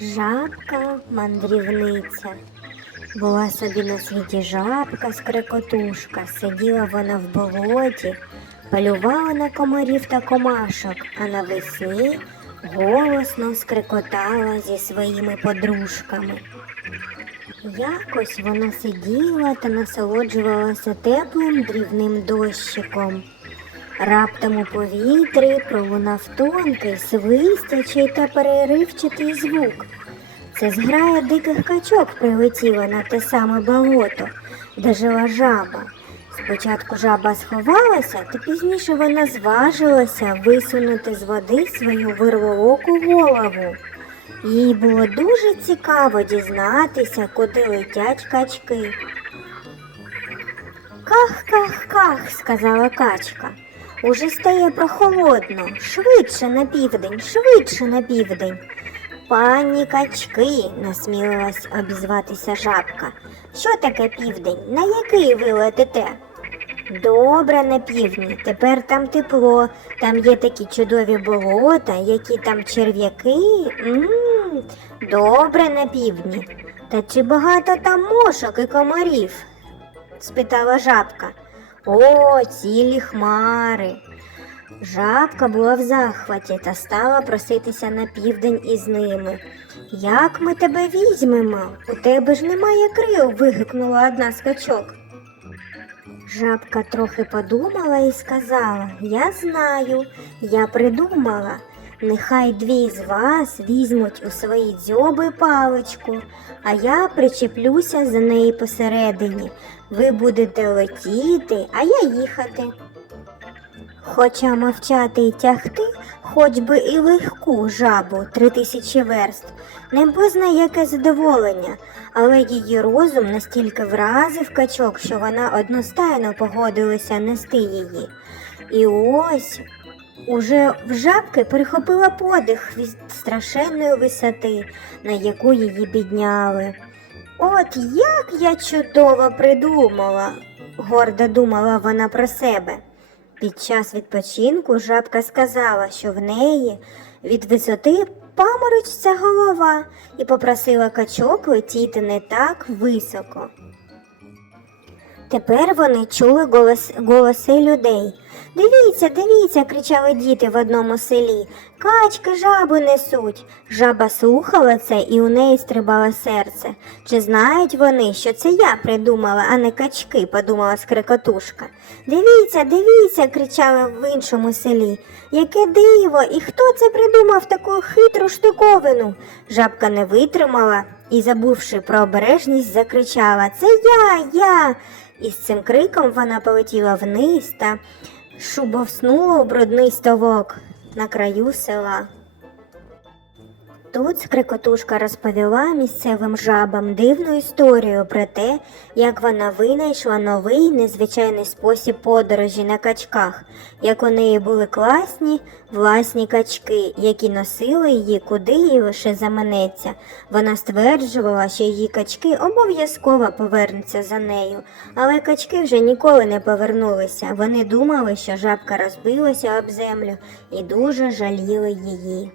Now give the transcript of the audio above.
Жабка мандрівниця. Була собі на світі жабка скрекотушка, сиділа вона в болоті, полювала на комарів та комашок, а навесні голосно скрекотала зі своїми подружками. Якось вона сиділа та насолоджувалася теплим дрібним дощиком. Раптом у повітрі пролунав тонкий, свистячий та переривчатий звук. Це зграя диких качок прилетіла на те саме болото, де жила жаба. Спочатку жаба сховалася, та пізніше вона зважилася висунути з води свою вирвооку голову. Їй було дуже цікаво дізнатися, куди летять качки. Ках-ках-ках, сказала качка. Уже стає прохолодно. Швидше на південь, швидше на південь. Пані качки, насмілилась обізватися жабка. Що таке південь? На який ви летите? Добре на півдні, тепер там тепло, там є такі чудові болота, які там черв'яки. м добре на півдні. Та чи багато там мошок і комарів? спитала жабка. О, цілі хмари. Жабка була в захваті та стала проситися на південь із ними. Як ми тебе візьмемо? У тебе ж немає крил. вигукнула одна з качок. Жабка трохи подумала і сказала: Я знаю, я придумала. Нехай дві з вас візьмуть у свої дзьоби паличку, а я причеплюся за неї посередині. Ви будете летіти, а я їхати. Хоча мовчати і тягти, хоч би і легку жабу три тисячі верст, не бозна яке задоволення, але її розум настільки вразив качок, що вона одностайно погодилася нести її. І ось уже в жабки перехопила подих від страшенної висоти, на яку її підняли. От як я чудово придумала, гордо думала вона про себе. Під час відпочинку жабка сказала, що в неї від висоти паморочиться голова і попросила качок летіти не так високо. Тепер вони чули голос, голоси людей. Дивіться, дивіться, кричали діти в одному селі. Качки жабу несуть. Жаба слухала це і у неї стрибало серце. Чи знають вони, що це я придумала, а не качки, подумала скрикотушка. Дивіться, дивіться, кричали в іншому селі. Яке диво, і хто це придумав таку хитру штуковину? Жабка не витримала і, забувши про обережність, закричала Це я, я. І з цим криком вона полетіла вниз та шубовснула у брудний ставок на краю села. Тут скрикотушка розповіла місцевим жабам дивну історію про те, як вона винайшла новий незвичайний спосіб подорожі на качках, як у неї були класні власні качки, які носили її куди їй лише заманеться. Вона стверджувала, що її качки обов'язково повернуться за нею, але качки вже ніколи не повернулися. Вони думали, що жабка розбилася об землю і дуже жаліли її.